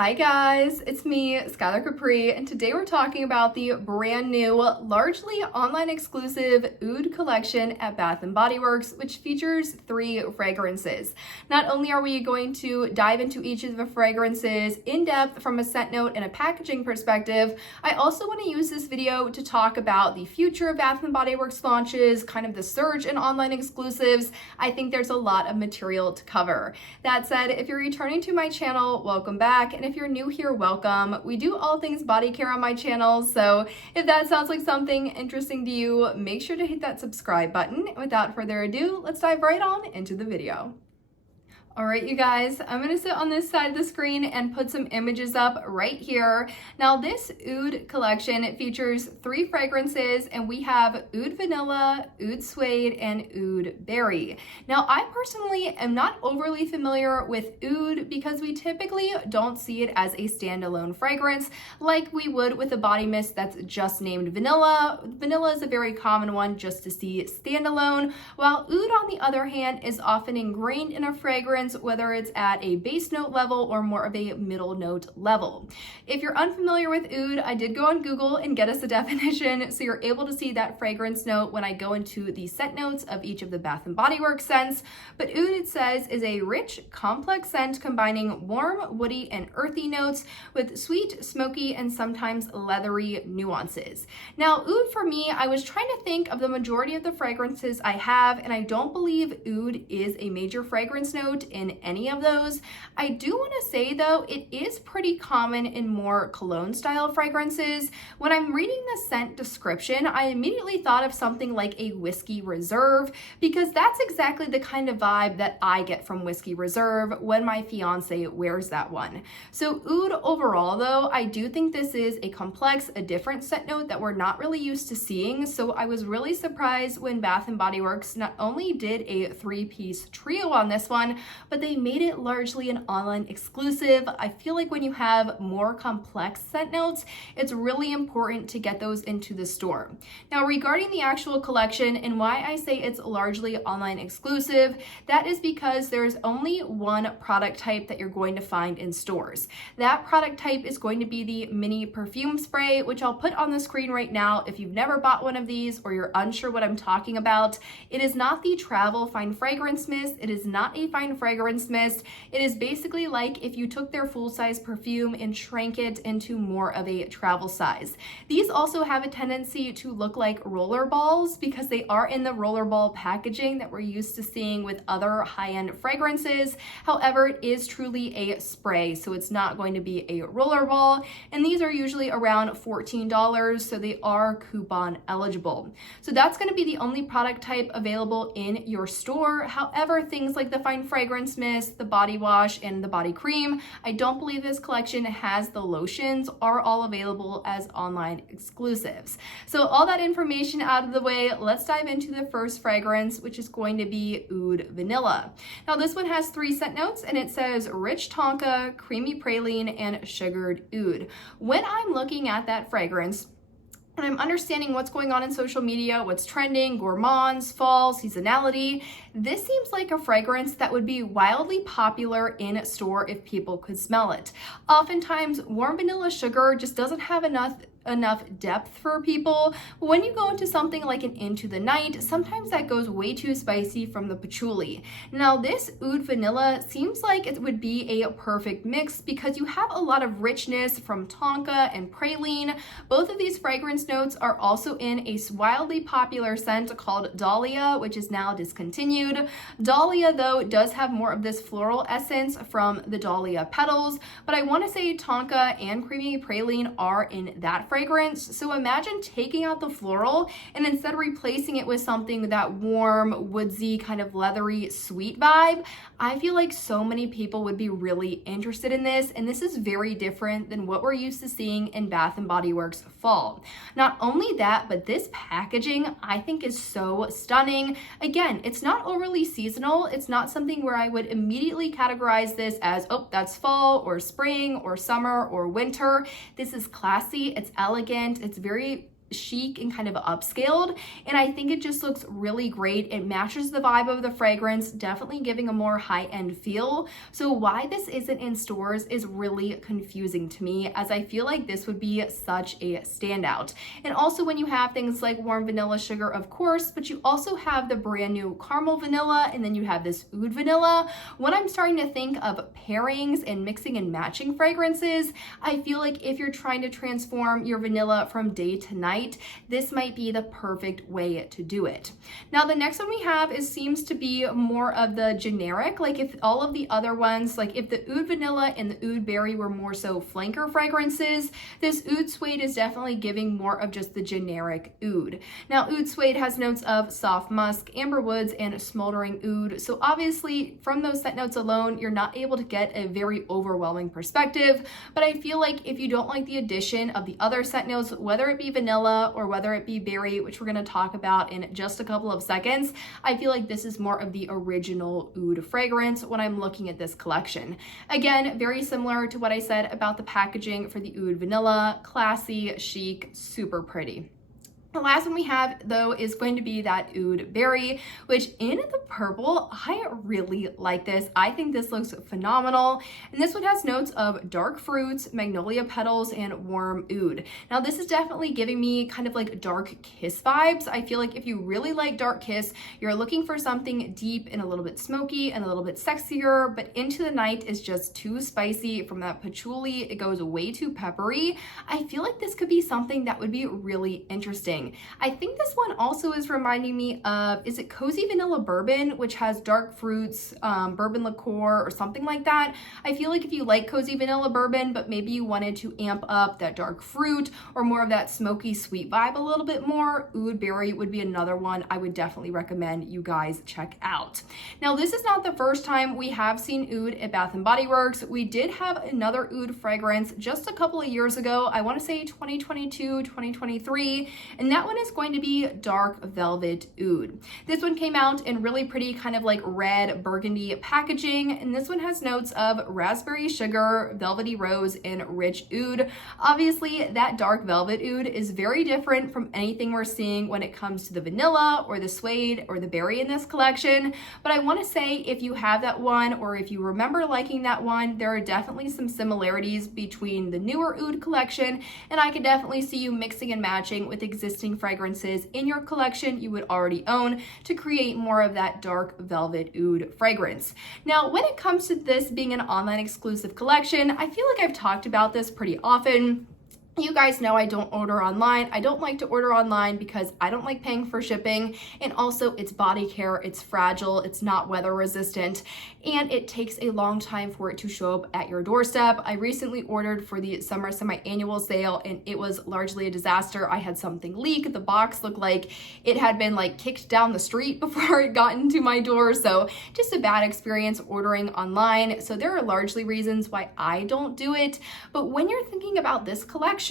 Hi guys, it's me, Skylar Capri, and today we're talking about the brand new, largely online exclusive Oud collection at Bath & Body Works, which features 3 fragrances. Not only are we going to dive into each of the fragrances in depth from a scent note and a packaging perspective, I also want to use this video to talk about the future of Bath & Body Works launches, kind of the surge in online exclusives. I think there's a lot of material to cover. That said, if you're returning to my channel, welcome back. And if you're new here, welcome. We do all things body care on my channel, so if that sounds like something interesting to you, make sure to hit that subscribe button. And without further ado, let's dive right on into the video. All right, you guys, I'm gonna sit on this side of the screen and put some images up right here. Now, this Oud collection, it features 3 fragrances, and we have Oud Vanilla, Oud Suede, and Oud Berry. Now, I personally am not overly familiar with Oud because we typically don't see it as a standalone fragrance like we would with a body mist that's just named Vanilla. Vanilla is a very common one just to see standalone, while Oud, on the other hand, is often ingrained in a fragrance, whether it's at a base note level or more of a middle note level. If you're unfamiliar with Oud, I did go on Google and get us a definition, so you're able to see that fragrance note when I go into the scent notes of each of the Bath & Body Works scents. But Oud, it says, is a rich, complex scent combining warm, woody, and earthy notes with sweet, smoky, and sometimes leathery nuances. Now, Oud, for me, I was trying to think of the majority of the fragrances I have, and I don't believe Oud is a major fragrance note in any of those. I do want to say though, it is pretty common in more cologne style fragrances. When I'm reading the scent description, I immediately thought of something like a Whiskey Reserve, because that's exactly the kind of vibe that I get from Whiskey Reserve when my fiance wears that one. So Oud overall though, I do think this is a complex, a different scent note that we're not really used to seeing. So I was really surprised when Bath & Body Works not only did a 3-piece trio on this one, but they made it largely an online exclusive. I feel like when you have more complex scent notes, it's really important to get those into the store. Now, regarding the actual collection and why I say it's largely online exclusive, that is because there's only one product type that you're going to find in stores. That product type is going to be the mini perfume spray, which I'll put on the screen right now. If you've never bought one of these or you're unsure what I'm talking about, it is not the travel fine fragrance mist. It is not a fine fragrance mist. It is basically like if you took their full-size perfume and shrank it into more of a travel size. These also have a tendency to look like roller balls because they are in the roller ball packaging that we're used to seeing with other high-end fragrances. However, it is truly a spray, so it's not going to be a roller ball, and these are usually around $14, so they are coupon eligible. So that's going to be the only product type available in your store. However, things like the fine fragrance mist, the body wash, and the body cream, I don't believe this collection has the lotions, are all available as online exclusives. So all that information out of the way, let's dive into the first fragrance, which is going to be Oud Vanilla. Now, this one has 3 scent notes, and it says rich tonka, creamy praline, and sugared oud. When I'm looking at that fragrance, and I'm understanding what's going on in social media, what's trending, gourmands, fall, seasonality, this seems like a fragrance that would be wildly popular in store if people could smell it. Oftentimes, warm vanilla sugar just doesn't have enough depth for people. When you go into something like an Into the Night, sometimes that goes way too spicy from the patchouli. Now, this Oud Vanilla seems like it would be a perfect mix because you have a lot of richness from tonka and praline. Both of these fragrance notes are also in a wildly popular scent called Dahlia, which is now discontinued. Dahlia, though, does have more of this floral essence from the Dahlia petals, but I want to say tonka and creamy praline are in that fragrance. So imagine taking out the floral and instead replacing it with something that warm, woodsy, kind of leathery, sweet vibe. I feel like so many people would be really interested in this, and this is very different than what we're used to seeing in Bath & Body Works fall. Not only that, but this packaging I think is so stunning. Again, it's not overly seasonal. It's not something where I would immediately categorize this as, oh, that's fall or spring or summer or winter. This is classy, it's elegant, it's very chic and kind of upscaled, and I think it just looks really great. It matches the vibe of the fragrance, definitely giving a more high-end feel. So why this isn't in stores is really confusing to me, as I feel like this would be such a standout. And also when you have things like warm vanilla sugar, of course, but you also have the brand new caramel vanilla, and then you have this Oud Vanilla. When I'm starting to think of pairings and mixing and matching fragrances, I feel like if you're trying to transform your vanilla from day to night, this might be the perfect way to do it. Now, the next one we have seems to be more of the generic, like if all of the other ones, like if the Oud Vanilla and the Oud Berry were more so flanker fragrances, this Oud Suede is definitely giving more of just the generic oud. Now, Oud Suede has notes of soft musk, amber woods, and smoldering oud. So obviously from those scent notes alone, you're not able to get a very overwhelming perspective, but I feel like if you don't like the addition of the other scent notes, whether it be vanilla or whether it be berry, which we're going to talk about in just a couple of seconds, I feel like this is more of the original oud fragrance when I'm looking at this collection. Again, very similar to what I said about the packaging for the Oud Vanilla, classy, chic, super pretty. The last one we have, though, is going to be that Oud Berry, which in the purple, I really like this. I think this looks phenomenal. And this one has notes of dark fruits, magnolia petals, and warm oud. Now, this is definitely giving me kind of like dark kiss vibes. I feel like if you really like dark kiss, you're looking for something deep and a little bit smoky and a little bit sexier, but Into the Night is just too spicy. From that patchouli, it goes way too peppery. I feel like this could be something that would be really interesting. I think this one also is reminding me of, is it Cozy Vanilla Bourbon, which has dark fruits, bourbon liqueur, or something like that. I feel like if you like Cozy Vanilla Bourbon, but maybe you wanted to amp up that dark fruit or more of that smoky sweet vibe a little bit more, Oud Berry would be another one I would definitely recommend you guys check out. Now, this is not the first time we have seen oud at Bath & Body Works. We did have another oud fragrance just a couple of years ago. I want to say 2022, 2023, and that one is going to be Dark Velvet Oud. This one came out in really pretty kind of like red burgundy packaging, and this one has notes of raspberry sugar, velvety rose, and rich oud. Obviously, that Dark Velvet Oud is very different from anything we're seeing when it comes to the vanilla or the suede or the berry in this collection, but I want to say if you have that one or if you remember liking that one, there are definitely some similarities between the newer oud collection, and I could definitely see you mixing and matching with existing fragrances in your collection you would already own to create more of that dark velvet oud fragrance. Now, when it comes to this being an online exclusive collection, I feel like I've talked about this pretty often. You guys know I don't order online. I don't like to order online because I don't like paying for shipping, and also it's body care, it's fragile, it's not weather resistant, and it takes a long time for it to show up at your doorstep. I recently ordered for the summer semi-annual sale and it was largely a disaster. I had something leak. The box looked like it had been like kicked down the street before it got into my door, so just a bad experience ordering online. So there are largely reasons why I don't do it, but when you're thinking about this collection,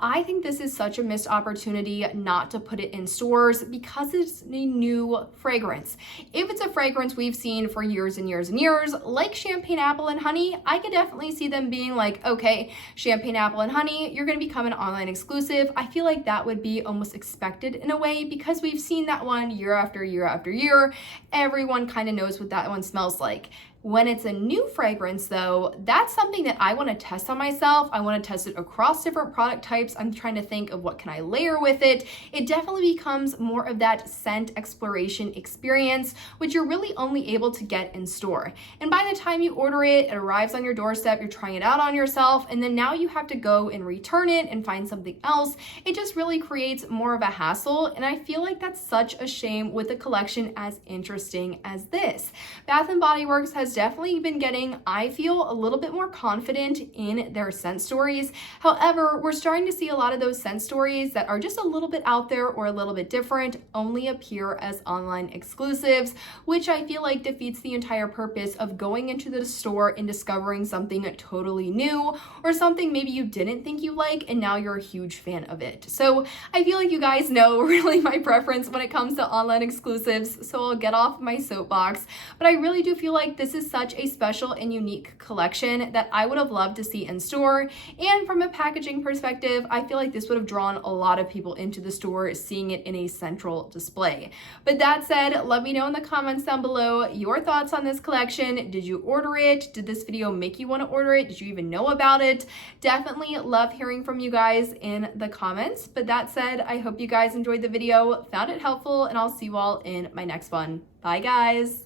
I think this is such a missed opportunity not to put it in stores because it's a new fragrance. If it's a fragrance we've seen for years and years and years, like Champagne Apple and Honey, I could definitely see them being like, okay, Champagne Apple and Honey, you're going to become an online exclusive. I feel like that would be almost expected in a way because we've seen that one year after year after year. Everyone kind of knows what that one smells like. When it's a new fragrance, though, that's something that I want to test on myself. I want to test it across different product types. I'm trying to think of what can I layer with it. It definitely becomes more of that scent exploration experience, which you're really only able to get in store. And by the time you order it, it arrives on your doorstep, you're trying it out on yourself, and then now you have to go and return it and find something else. It just really creates more of a hassle, and I feel like that's such a shame with a collection as interesting as this. Bath & Body Works has definitely been getting, I feel, a little bit more confident in their scent stories. However, we're starting to see a lot of those scent stories that are just a little bit out there or a little bit different only appear as online exclusives, which I feel like defeats the entire purpose of going into the store and discovering something totally new or something maybe you didn't think you like and now you're a huge fan of it. So I feel like you guys know really my preference when it comes to online exclusives, so I'll get off my soapbox, but I really do feel like this is is such a special and unique collection that I would have loved to see in store. And from a packaging perspective, I feel like this would have drawn a lot of people into the store seeing it in a central display. But that said, let me know in the comments down below your thoughts on this collection. Did you order it? Did this video make you want to order it? Did you even know about it? Definitely love hearing from you guys in the comments. But that said, I hope you guys enjoyed the video, found it helpful, and I'll see you all in my next one. Bye guys.